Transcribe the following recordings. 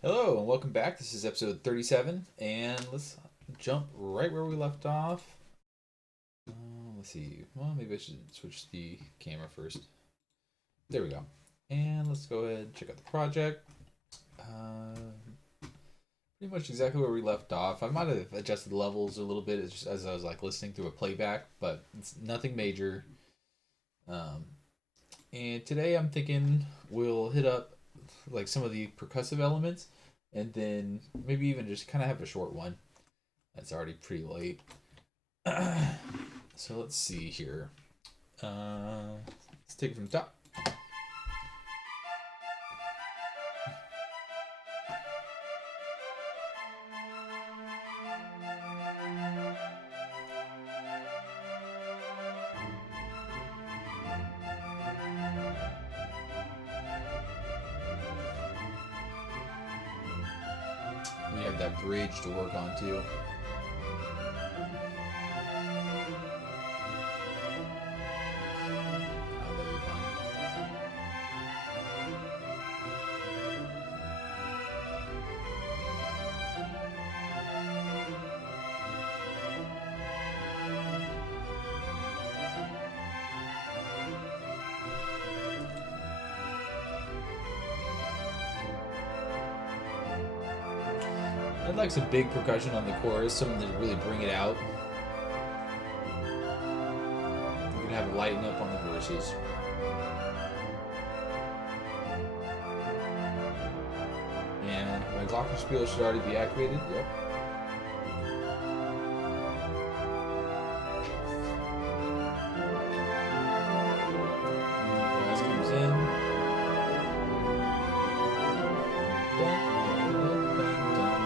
Hello and welcome back. This is episode 37, and let's jump right where we left off. Let's see. Well, maybe I should switch the camera first. There we go. And let's go ahead and check out the project. Pretty much exactly where we left off. I might have adjusted the levels a little bit as I was like listening through a playback, but it's nothing major. Um, and today I'm thinking we'll hit up like some of the percussive elements, and then maybe even just kind of have a short one. That's already pretty late. So let's see here. Let's take it from the top. We have that bridge to work on too. Oh, that'd be fun. I'd like some big percussion on the chorus, something to really bring it out. We can have it lighten up on the verses. And my glockenspiel should already be activated. Yep. Brass comes in. Dun, dun, dun, dun.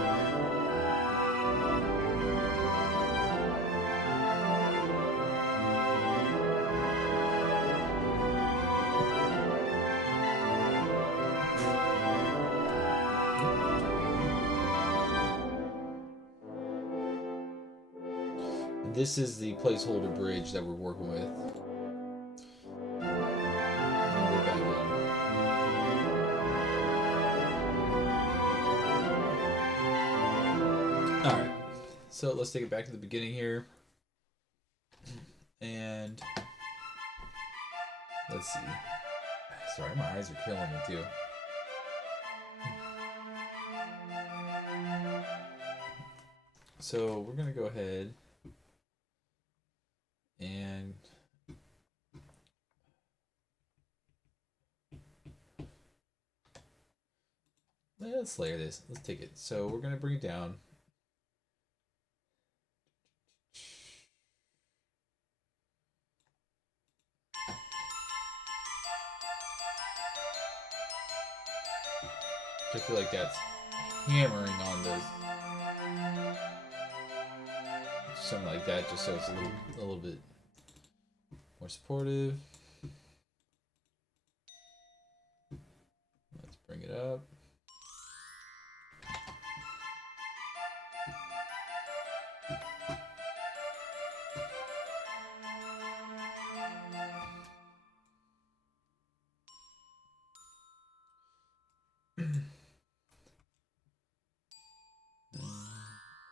This is the placeholder bridge that we're working with. And we're back in. Alright, so let's take it back to the beginning here. And let's see. Sorry, my eyes are killing me too. So we're gonna go ahead and let's layer this. Let's take it. So we're gonna bring it down. I feel like that's hammering on those, something like that, just so it's a little bit more supportive. Let's bring it up.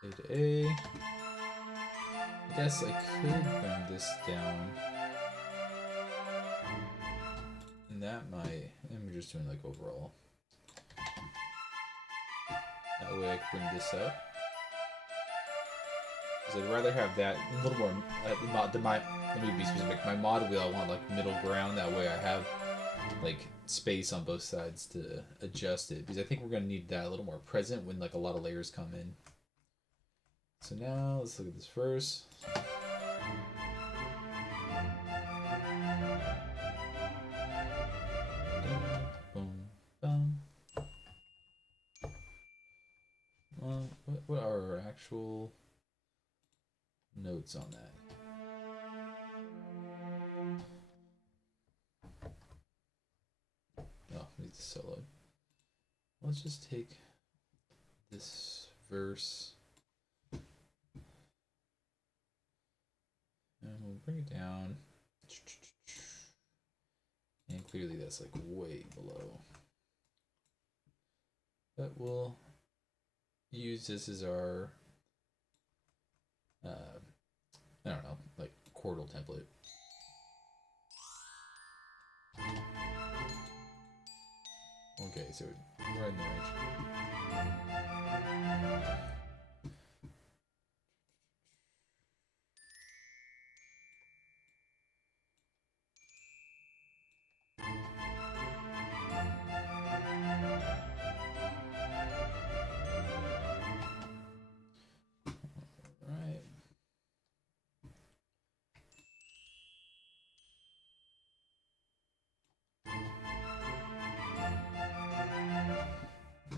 A to A. I guess I could bring this down. And that might. I'm just doing like overall. That way I can bring this up. Because I'd rather have that a little more. Let me be specific. My mod wheel, I want like middle ground. That way I have like space on both sides to adjust it. Because I think we're going to need that a little more present when like a lot of layers come in. So now let's look at this verse. What are our actual notes on that? Oh, needs a solo. Let's just take this verse and we'll bring it down. And clearly that's like way below. but we'll use this as our I don't know, like chordal template. Okay, so we're in the range. Right.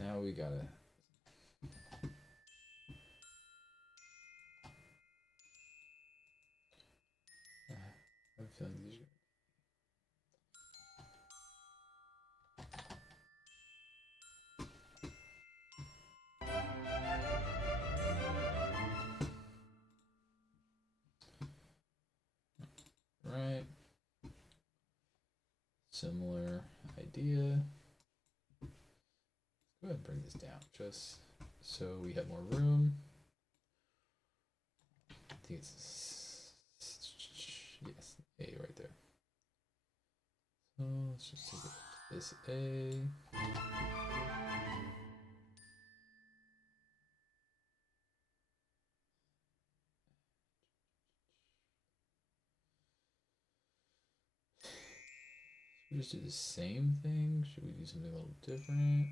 Now we gotta I'm feeling these. Right. Similar idea. Let's go ahead and bring this down just so we have more room. I think it's yes, A right there. So let's just take this A. Should we just do the same thing? Should we do something a little different?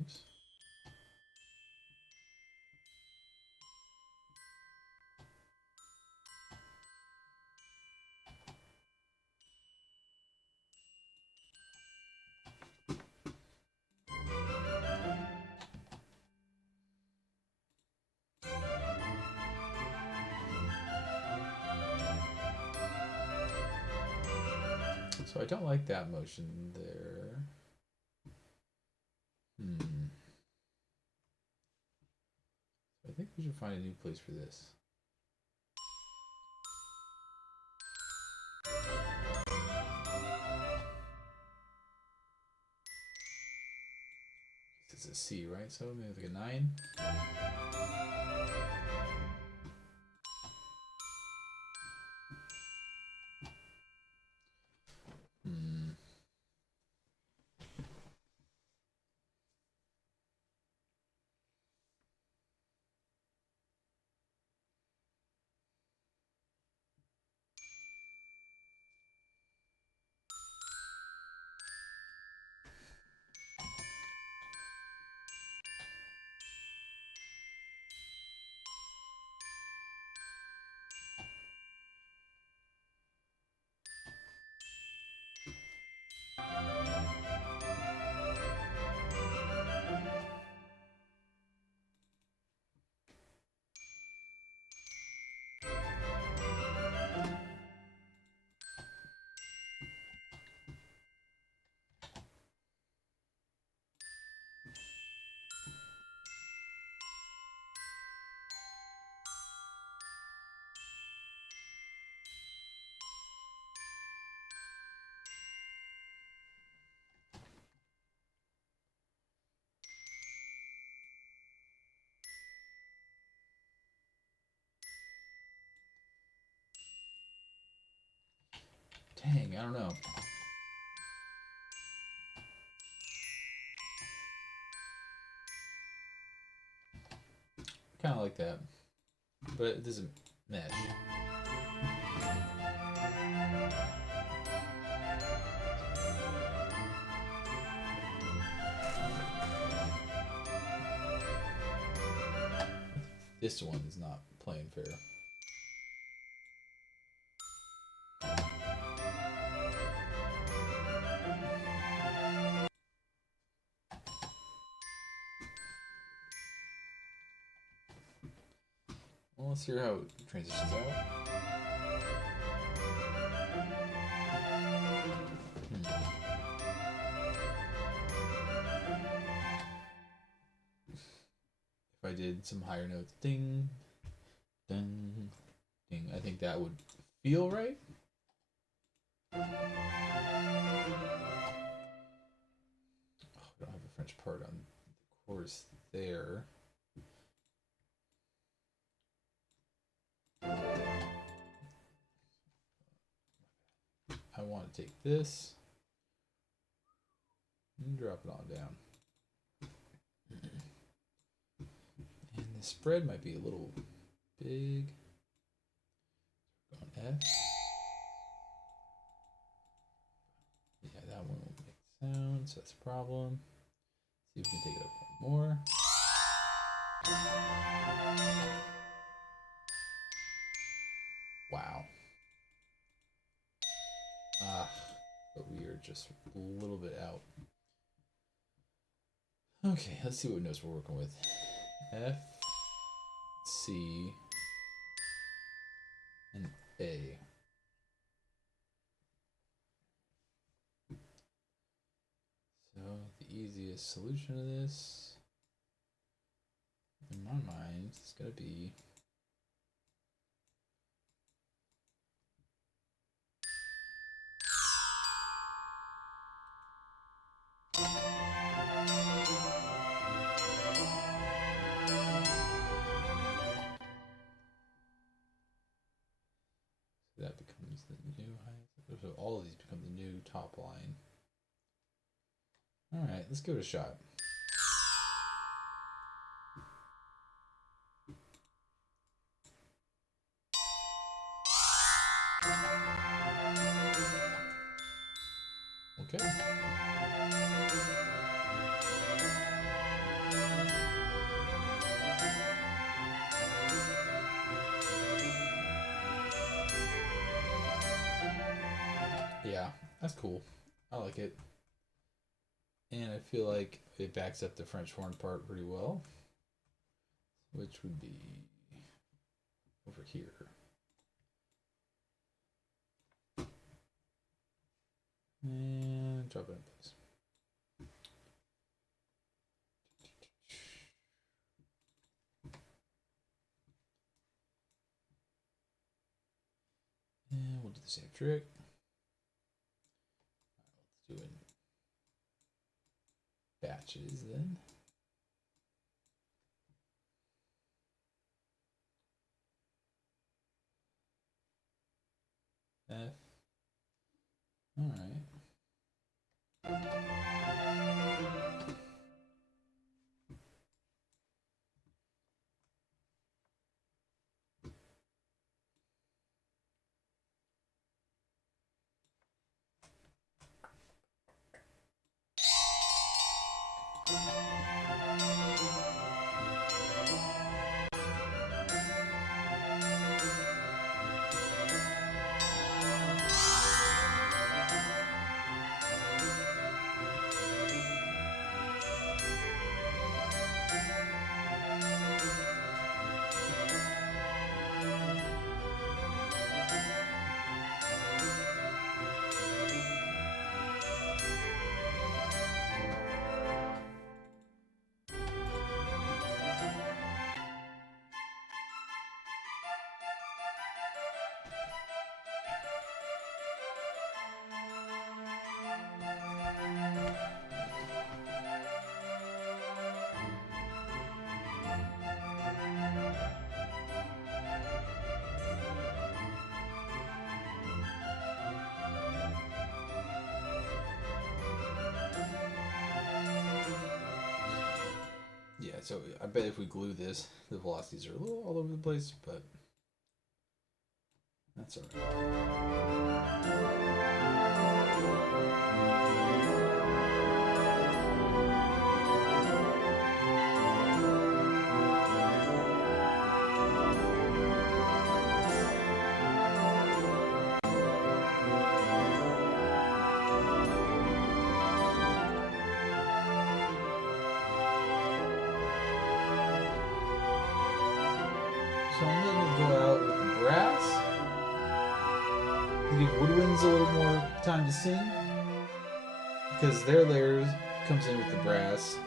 Oops. So I don't like that motion there. I think we should find a new place for this. It's a C, right? So maybe like a 9. Dang, I don't know. Kind of like that, but it doesn't mesh. This one is not playing fair. Well, let's hear how it transitions out. I did some higher notes. Ding, ding, ding. I think that would feel right. Oh, I don't have a French part on the chorus there. I want to take this and drop it on down. And the spread might be a little big. Going F. Yeah, that one will make sound, so that's a problem. See if we can take it up one more. Wow. But we are just a little bit out. Okay, let's see what notes we're working with. F, C, and A. So the easiest solution to this, in my mind, is going to be that becomes the new high. So all of these become the new top line. All right, let's give it a shot. Okay. Yeah, that's cool. I like it. And I feel like it backs up the French horn part pretty well, which would be over here. And drop it in place. And we'll do the same trick. Let's do it in batches then. F. All right. Yeah, so I bet if we glue this, the velocities are a little all over the place, but that's all right. So I'm going to go out with the brass. Give woodwinds a little more time to sing, because their layer comes in with the brass.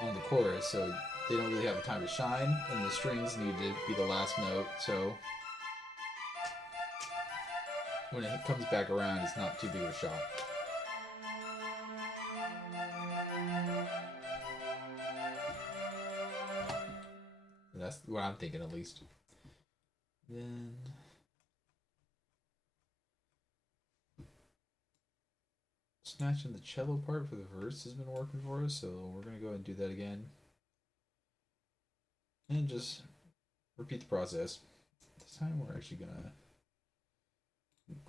on the chorus, so they don't really have a time to shine, and the strings need to be the last note, so when it comes back around, it's not too big of a shock. That's what I'm thinking, at least. Then snatching the cello part for the verse has been working for us, so we're gonna go ahead and do that again. And just repeat the process. This time we're actually gonna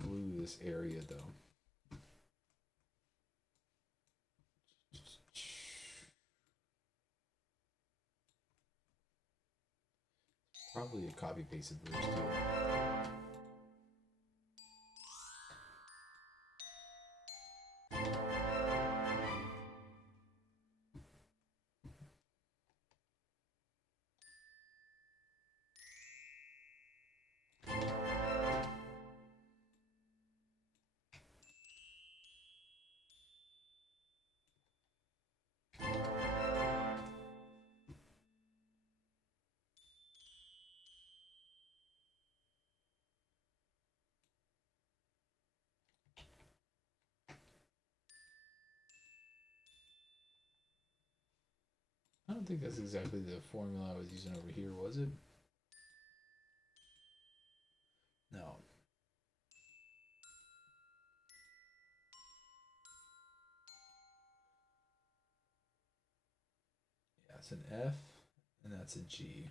glue this area though. Probably a copy pasted verse too. I don't think that's exactly the formula I was using over here, was it? No. Yeah, it's an F, and that's a G.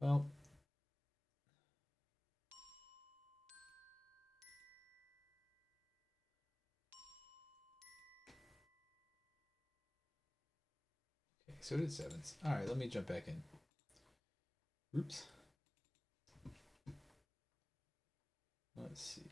Well, okay, so it is sevenths. Alright, let me jump back in. Oops. Let's see.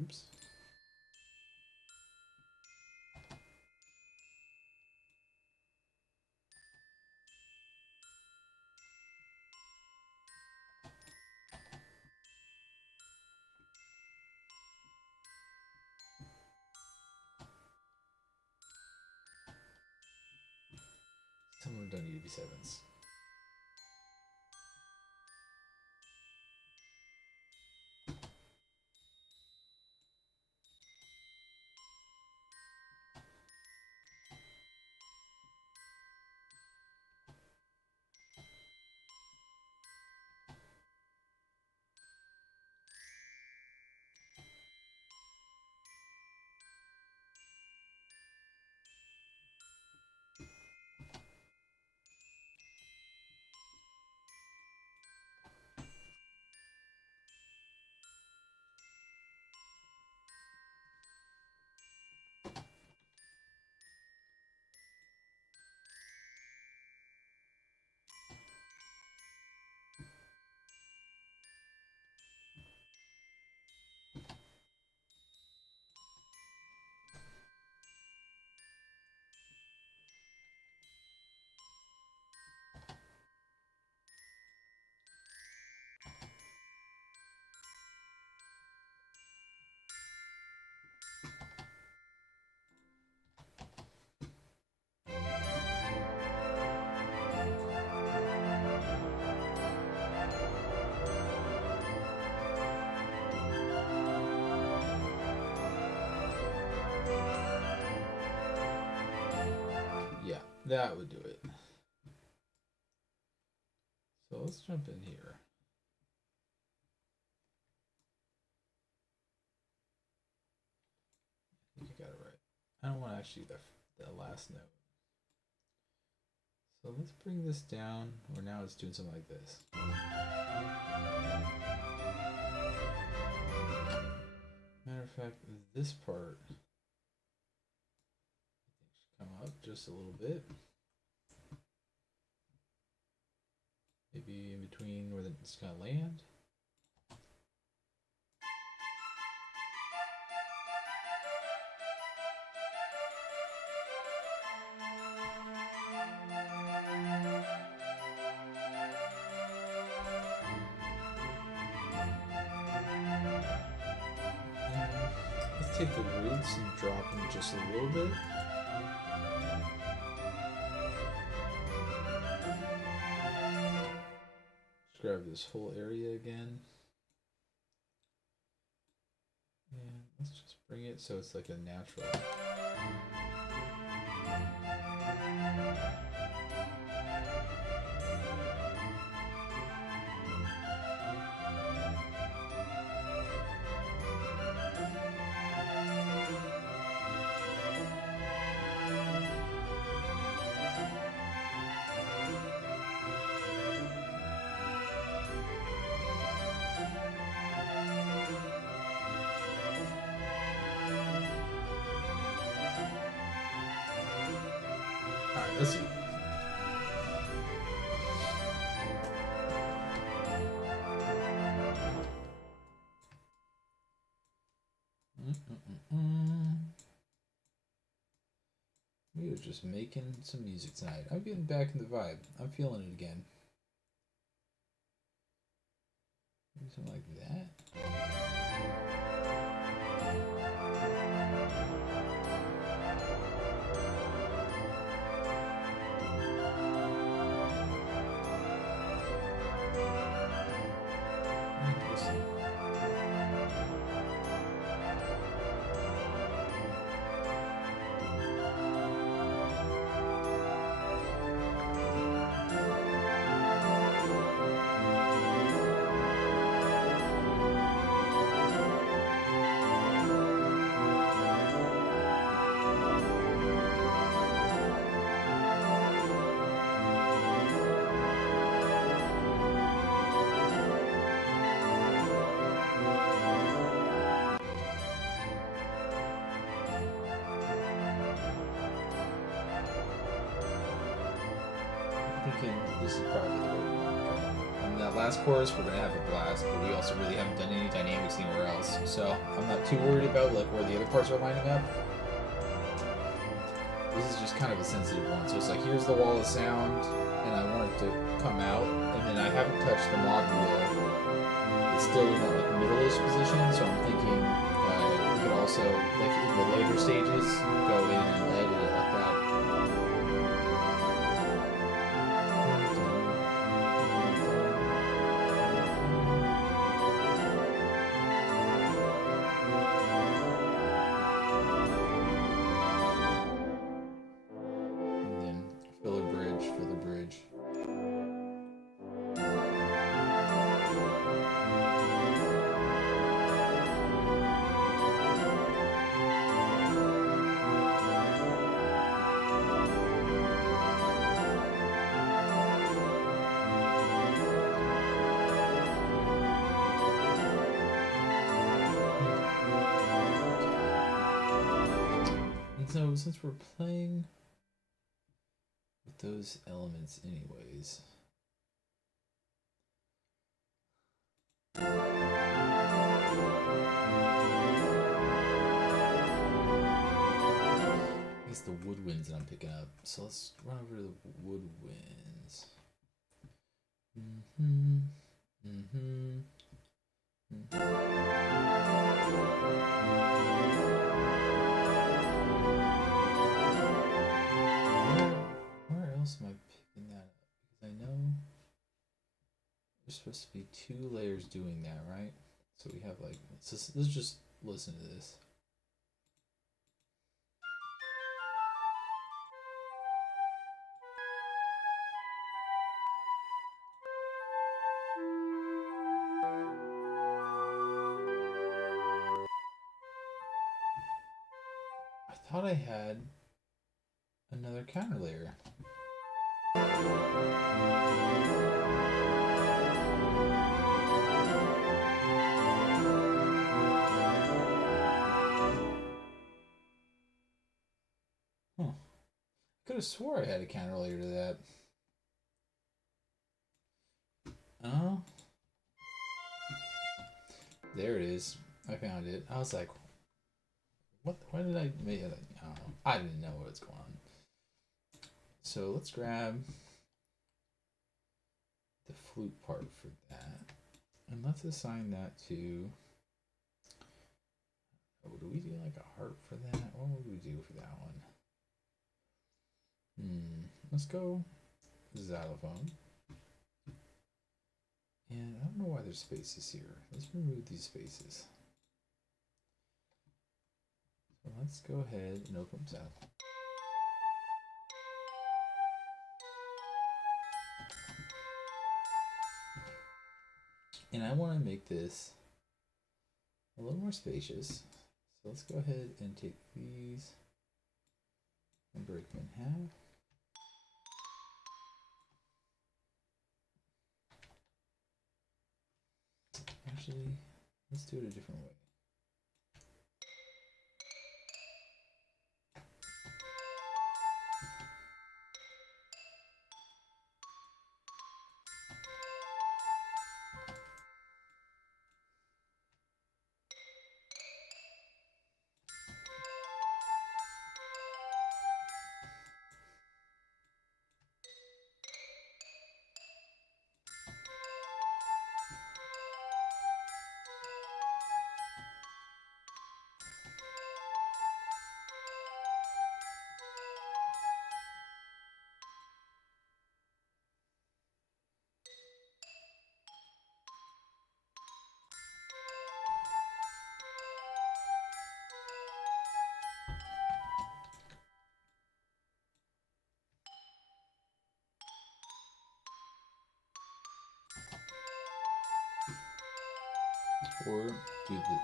Oops. Some of them don't need to be sevenths. Yeah, that would do it. So let's jump in here. I think you got it right. I don't want to actually do the last note. So let's bring this down, or now it's doing something like this. Matter of fact, this part should come up just a little bit. Maybe in between where it's gonna land. take the roots and drop them just a little bit. Just grab this whole area again. And let's just bring it so it's like a natural. Alright, let's see. We are just making some music tonight. I'm getting back in the vibe. I'm feeling it again. Something like that. This is probably the way we want to go. And that last chorus, we're gonna have a blast, but we also really haven't done any dynamics anywhere else. So I'm not too worried about like where the other parts are lining up. This is just kind of a sensitive one. So it's like here's the wall of sound, and I want it to come out, and then I haven't touched the mod wheel. It's still in that like middle-ish position, so I'm thinking we could also, like in the later stages, go in and edit it like that. So since we're playing with those elements anyways, I guess the woodwinds that I'm picking up. So let's run over to the woodwinds. Where else am I picking that up? Because I know there's supposed to be 2 layers doing that, right? So we have like, let's just listen to this. I thought I had another counter layer. Huh. I could have swore I had a counter layer to that. Oh. There it is. I found it. I was like, what? Why did I make it? I don't know. I didn't know what's going on. So let's grab the flute part for that. And let's assign that to Oh, do we do like a harp for that? What would we do for that one? Let's go xylophone. And I don't know why there's spaces here. Let's remove these spaces. So let's go ahead and open xylophone. And I want to make this a little more spacious. So let's go ahead and take these and break them in half. Actually, let's do it a different way. Or do the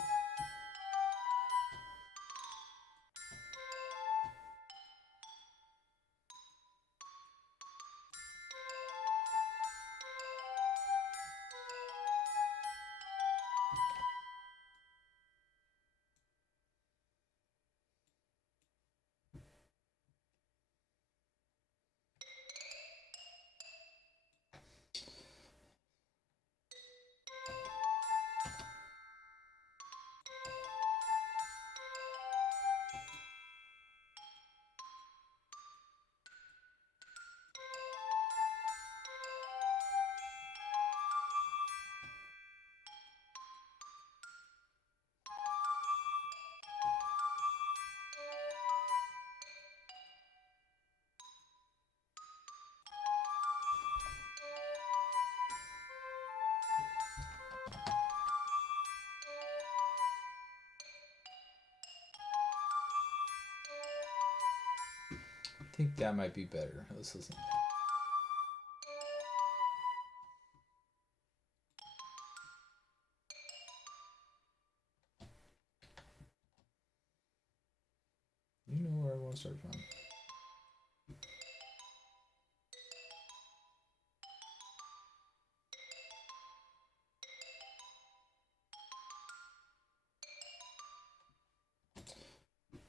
I think that might be better. Let's listen. You know where I want to start from.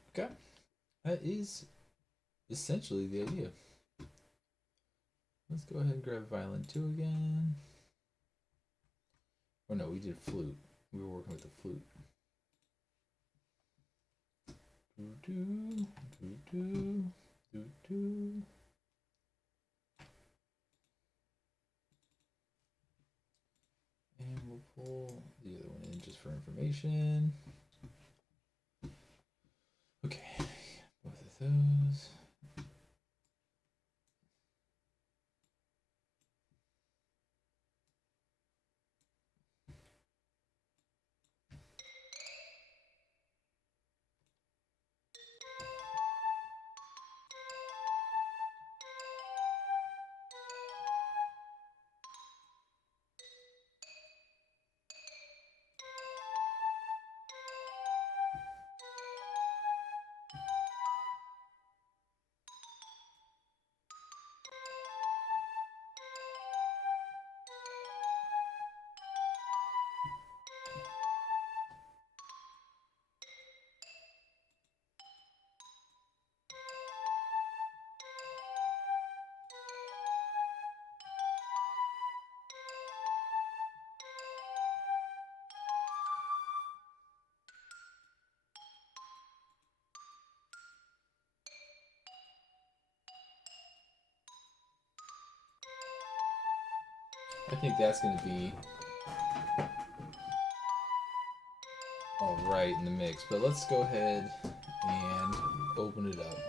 Okay. That is essentially the idea. Let's go ahead and grab violin 2 again. Oh no, we did flute. We were working with the flute. Do, do, do, do, do. And we'll pull the other one in just for information. Okay, both of those. I think that's going to be all right in the mix, but let's go ahead and open it up.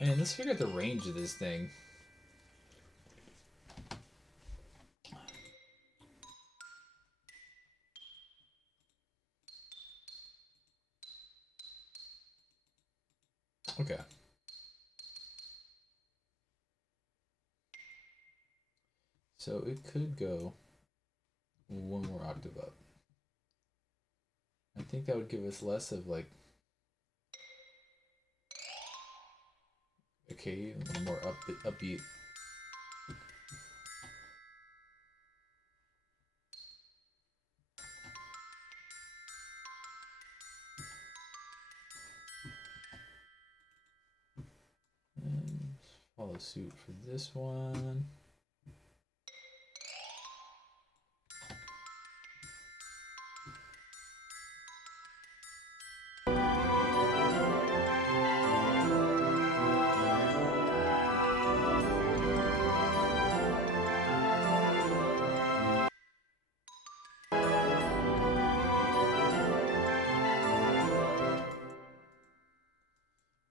Man, let's figure out the range of this thing. Okay. So it could go one more octave up. I think that would give us less of like, okay, a little more upbeat. And follow suit for this one.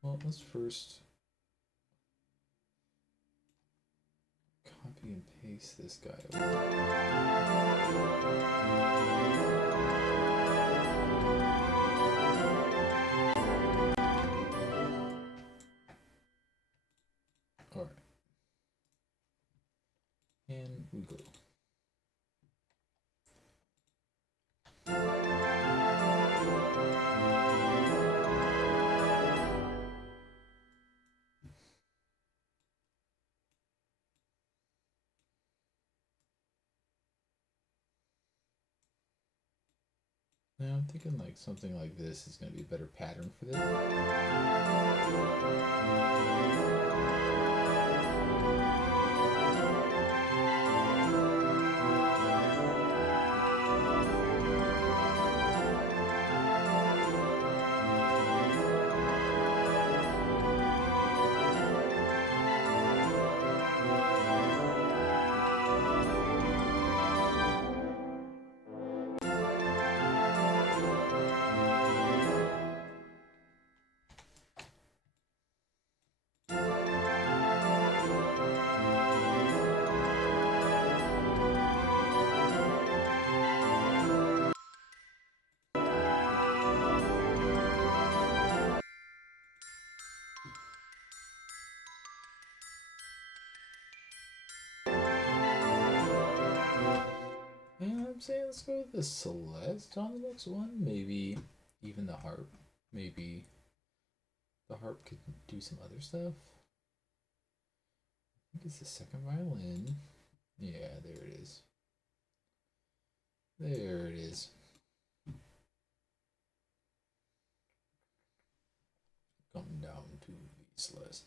Well, let's first copy and paste this guy over. All right. And we go. Now I'm thinking like something like this is going to be a better pattern for this. And I'm saying let's go with the celeste on the next one. Maybe even the harp. Maybe the harp could do some other stuff. I think it's the second violin. Yeah, there it is. There it is. Come down to the celeste.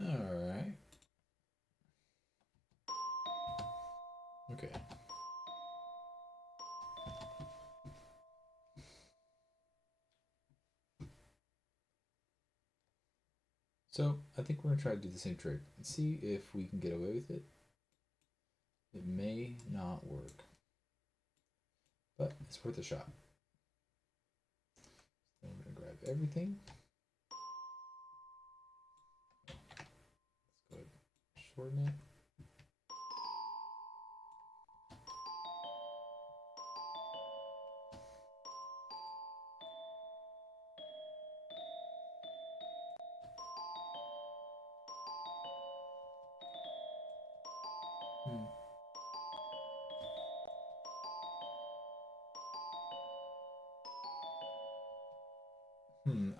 Alright. Okay. So I think we're gonna try to do the same trick and see if we can get away with it. It may not work, but it's worth a shot. So I'm gonna grab everything. Let's go ahead and shorten it.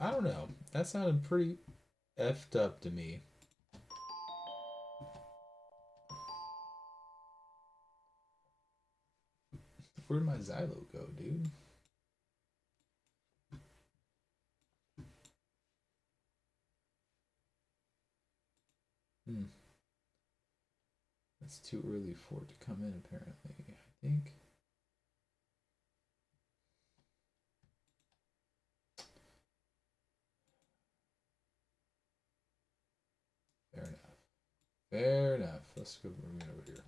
I don't know. That sounded pretty effed up to me. Where'd my xylo go, dude? That's too early for it to come in, apparently. I think. Fair enough. Fair enough. Let's go bring it over here.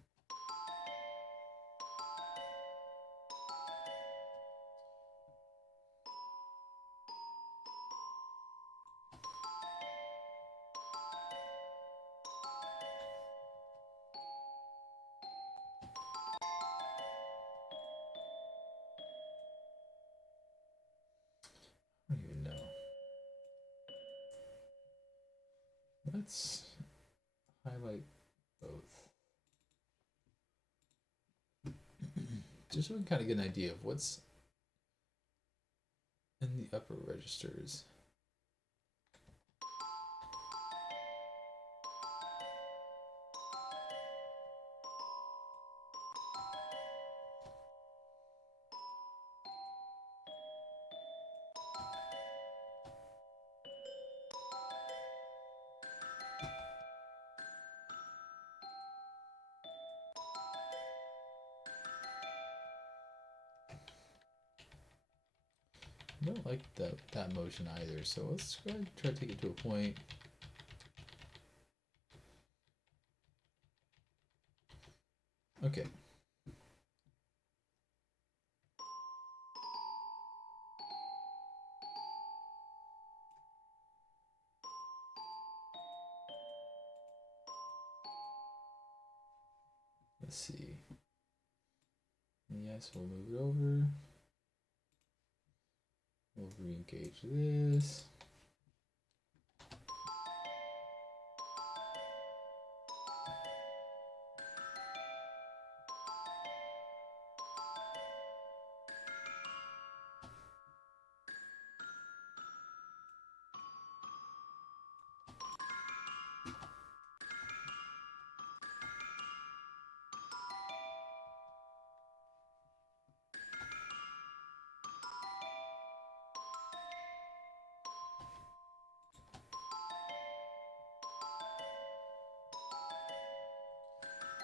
I don't even know. Let's highlight both. Just so we can kind of get an idea of what's in the upper registers. I don't like that motion either, so let's go ahead and try to take it to a point. Okay. Let's see. Yes, we'll move it over. We'll re-engage this.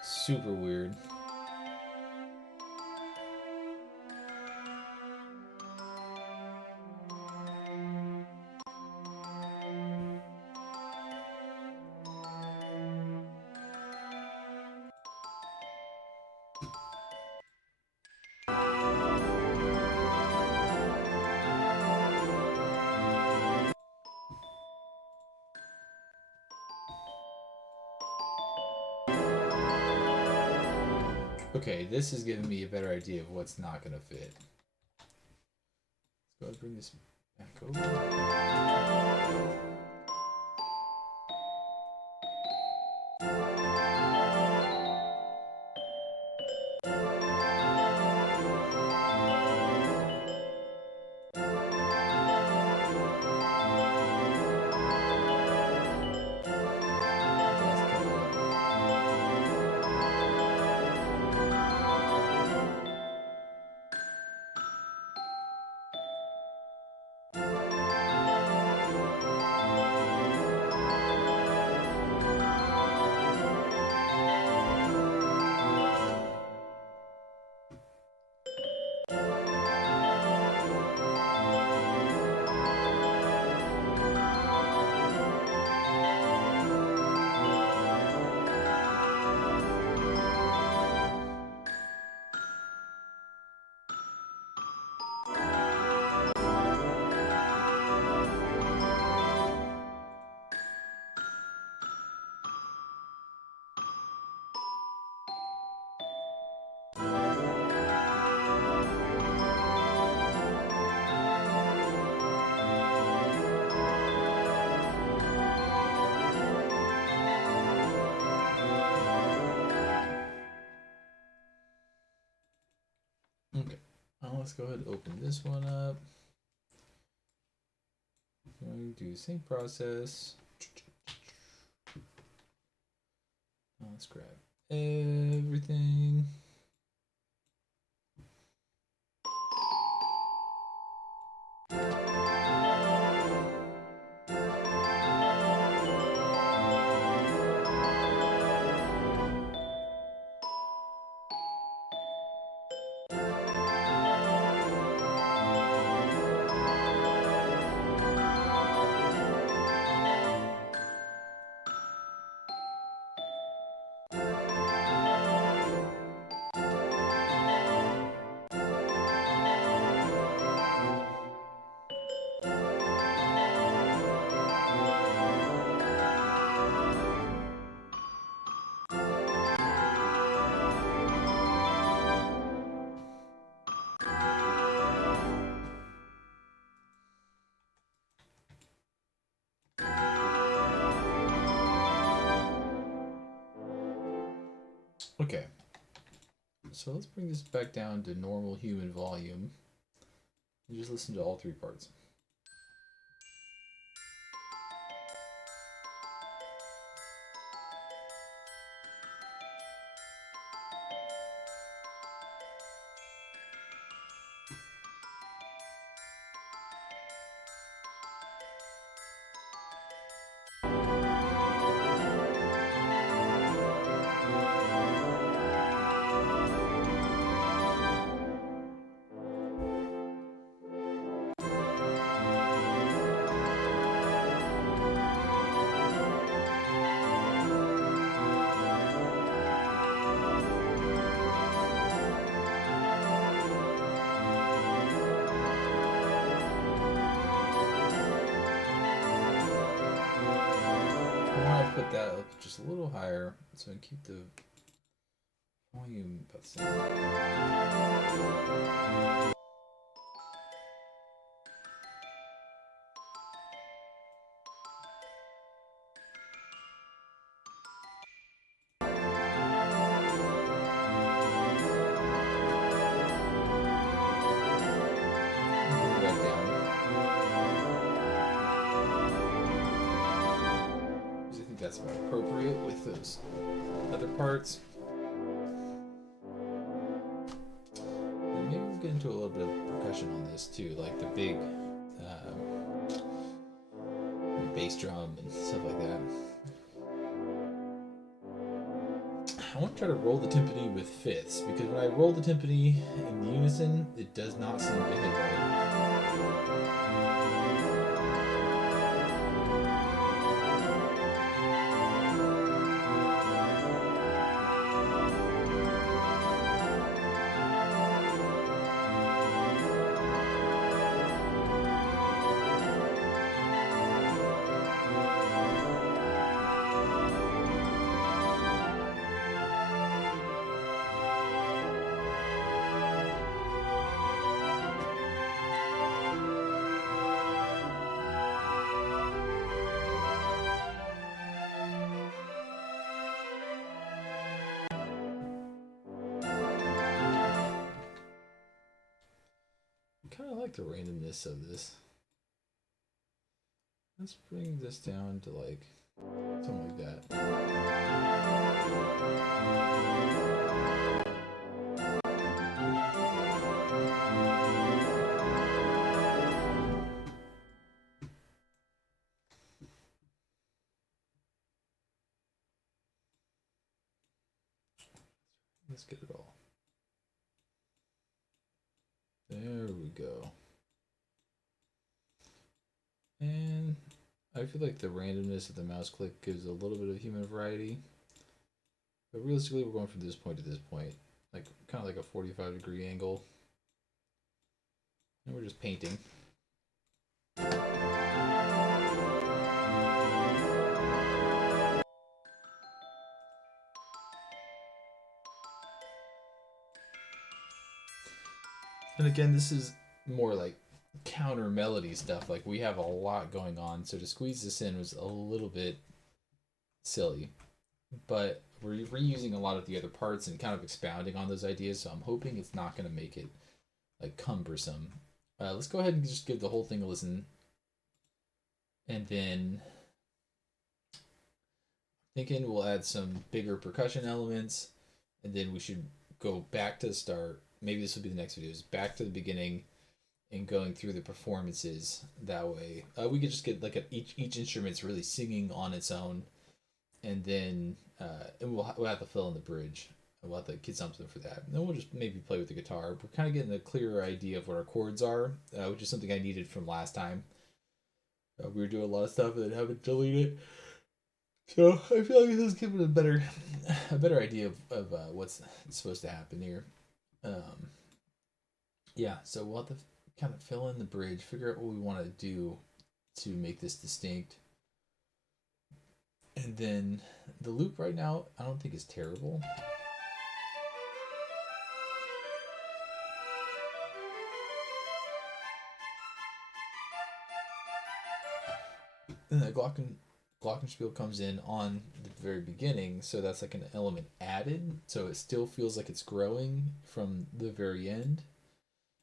Super weird. Okay, this is giving me a better idea of what's not going to fit. Let's go ahead and bring this back over. Okay, let's go ahead and open this one up. going to do the same process. Let's grab everything. Okay, so let's bring this back down to normal human volume and just listen to all three parts. Put that up just a little higher so I can keep the volume about the same. Back down. I think that's about appropriate with those other parts. And maybe we'll get into a little bit of percussion on this too, like the big bass drum and stuff like that. I want to try to roll the timpani with fifths, because when I roll the timpani in unison, it does not seem to hit right. I kind of like the randomness of this. Let's bring this down to like something like that. Let's get it all. There we go. And I feel like the randomness of the mouse click gives a little bit of human variety. But realistically, we're going from this point to this point, like kind of like a 45-degree angle. And we're just painting. And again, this is more like counter melody stuff. Like, we have a lot going on, so to squeeze this in was a little bit silly. But we're reusing a lot of the other parts and kind of expounding on those ideas, so I'm hoping it's not going to make it like cumbersome. Let's go ahead and just give the whole thing a listen. And then thinking we'll add some bigger percussion elements, and then we should go back to the start. Maybe this will be the next video. Is back to the beginning and going through the performances. That way, we could just get like each instrument's really singing on its own, and then and we'll have to fill in the bridge. We'll have to get something for that. And then we'll just maybe play with the guitar. We're kind of getting a clearer idea of what our chords are, which is something I needed from last time. We were doing a lot of stuff and then having to delete it. So I feel like this is giving a better idea of what's supposed to happen here. Yeah, so we'll have to kind of fill in the bridge, figure out what we want to do to make this distinct. And then the loop right now, I don't think is terrible. And the glockenspiel comes in on the very beginning, so that's like an element added, so it still feels like it's growing from the very end.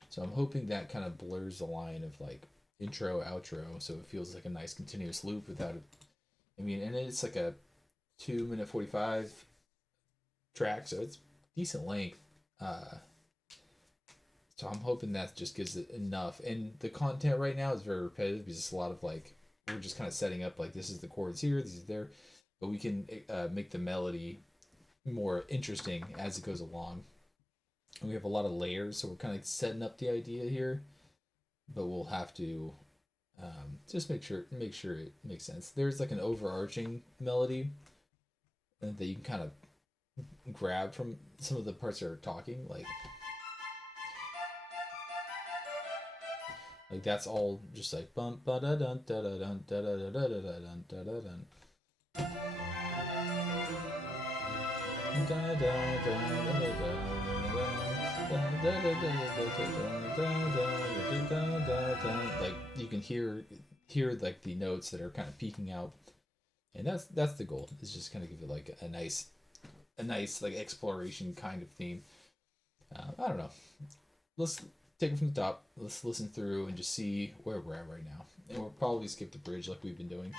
So I'm hoping that kind of blurs the line of like intro, outro, so it feels like a nice continuous loop without it. I mean, and it's like a 2-minute 45 track, so it's decent length. So I'm hoping that just gives it enough. And the content right now is very repetitive because it's a lot of like, we're just kind of setting up like this is the chords here, this is there, but we can make the melody more interesting as it goes along. And we have a lot of layers, so we're kind of setting up the idea here, but we'll have to just make sure it makes sense. There's like an overarching melody that you can kind of grab from some of the parts that are talking, like that's all just like bum ba da dun da da dun da da da da da dun da da dun. Like you can hear like the notes that are kind of peeking out, and that's the goal. Is just kind of give it like a nice like exploration kind of theme. I don't know. Let's take it from the top. Let's listen through and just see where we're at right now. And we'll probably skip the bridge like we've been doing.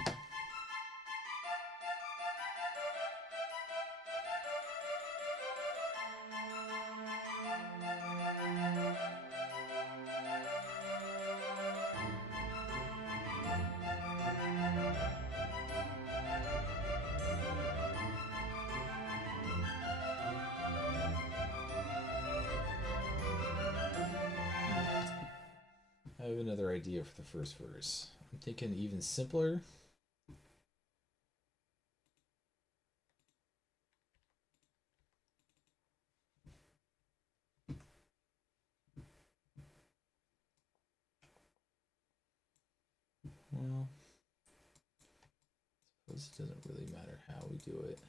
I have another idea for the first verse. I'm thinking even simpler. Well, I suppose it doesn't really matter how we do it.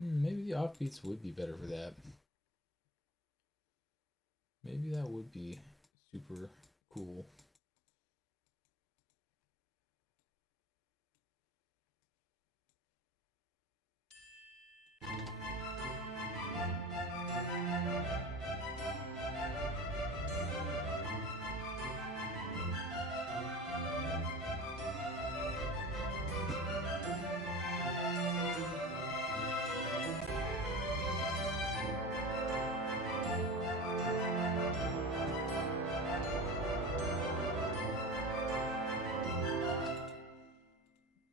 Maybe the offbeats would be better for that. Maybe that would be super cool.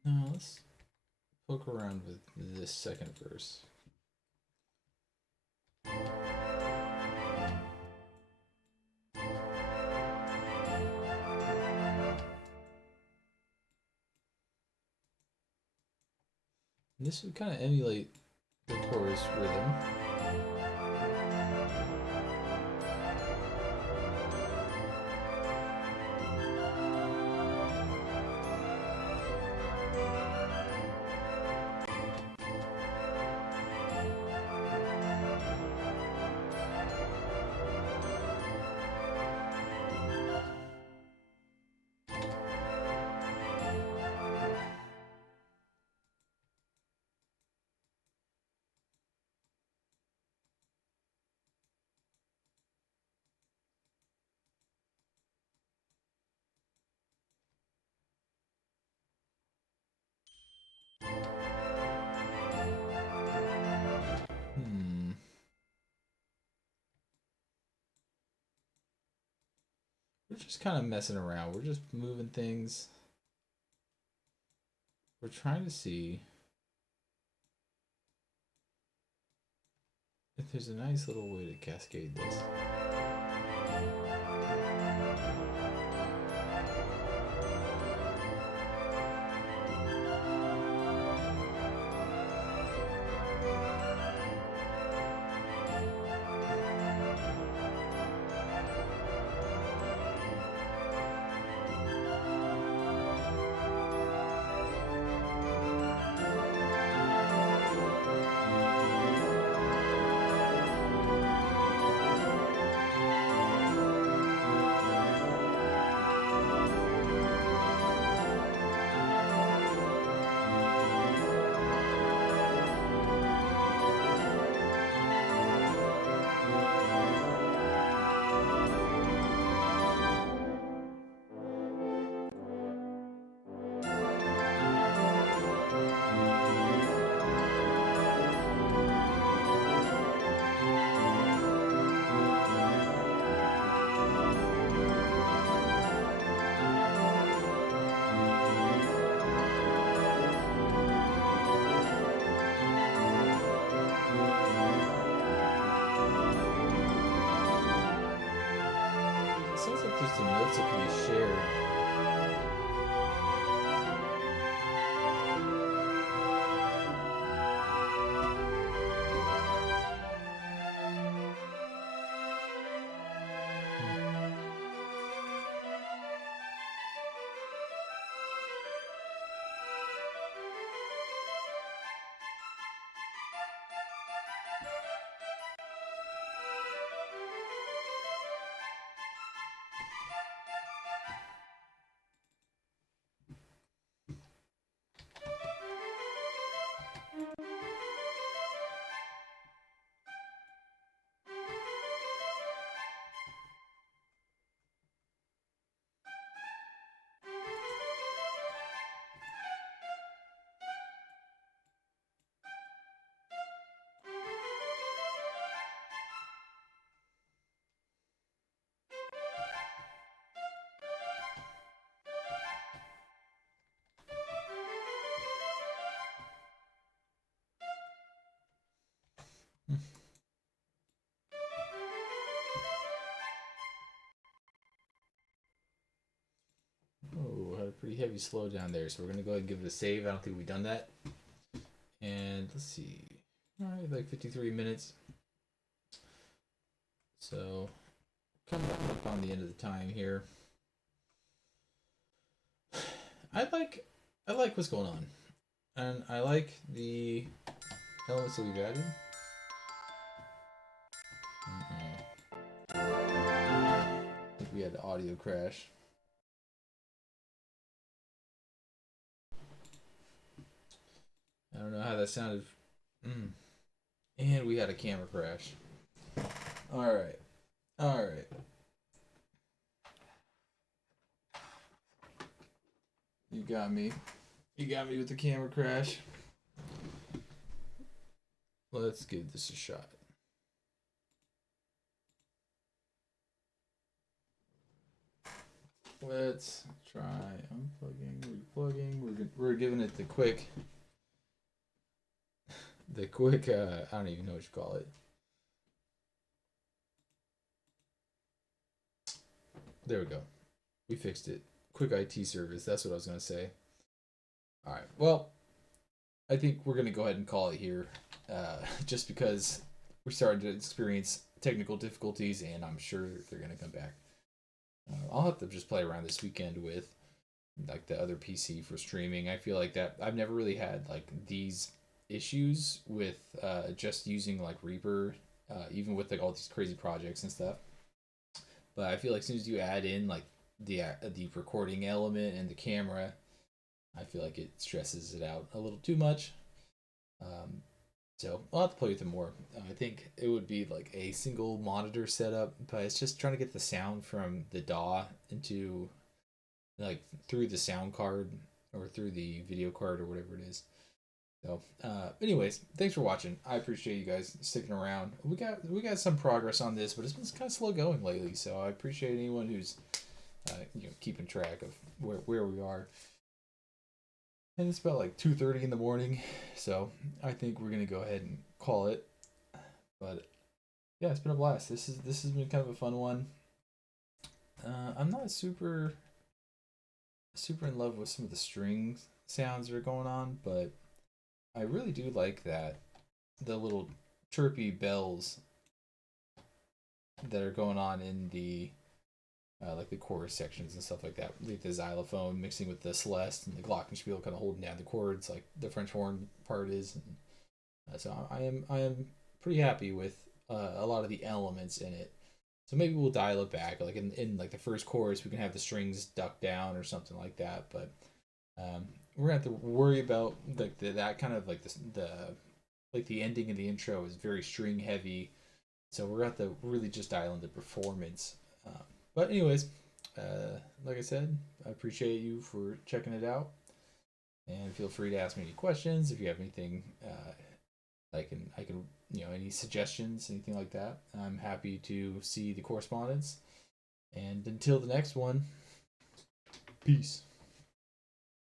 Now let's poke around with this second verse. And this would kind of emulate the chorus rhythm. we're just kind of messing around. We're just moving things. We're trying to see if there's a nice little way to cascade this. It sounds like there's some notes that can be shared. Oh, had a pretty heavy slowdown there, so we're gonna go ahead and give it a save. I don't think we've done that. And let's see. Alright, like 53 minutes. So coming up on the end of the time here. I like what's going on. And I like the elements that we've added. I think we had an audio crash. I don't know how that sounded. And we had a camera crash. Alright. Alright. You got me. You got me with the camera crash. Let's give this a shot. Let's try unplugging, replugging. We're giving it the quick, I don't even know what you call it. There we go. We fixed it. Quick IT service. That's what I was going to say. All right. Well, I think we're going to go ahead and call it here. Just because we're starting to experience technical difficulties, and I'm sure they're going to come back. I'll have to just play around this weekend with like the other PC for streaming. I feel like that I've never really had like these issues with just using like Reaper, even with like all these crazy projects and stuff. But I feel like as soon as you add in like the recording element and the camera, I feel like it stresses it out a little too much. So I'll have to play with it more. I think it would be like a single monitor setup, but it's just trying to get the sound from the DAW into like through the sound card or through the video card or whatever it is. So, anyways, thanks for watching. I appreciate you guys sticking around. We got some progress on this, but it's been kind of slow going lately. So I appreciate anyone who's keeping track of where we are. And it's about like 2:30 in the morning, so I think we're gonna go ahead and call it. But yeah, it's been a blast. This has been kind of a fun one. I'm not super in love with some of the string sounds that are going on, but I really do like that the little chirpy bells that are going on in the like the chorus sections and stuff like that. Like the xylophone mixing with the celeste and the glockenspiel kind of holding down the chords, like the French horn part is. And so I am pretty happy with a lot of the elements in it. So maybe we'll dial it back. Like in like the first chorus, we can have the strings ducked down or something like that. But we're gonna have to worry about like that kind of like the like the ending and the intro is very string heavy. So we're gonna have to really just dial in the performance. But anyways, like I said, I appreciate you for checking it out, and feel free to ask me any questions if you have anything. I can any suggestions, anything like that. I'm happy to see the correspondence. And until the next one, peace.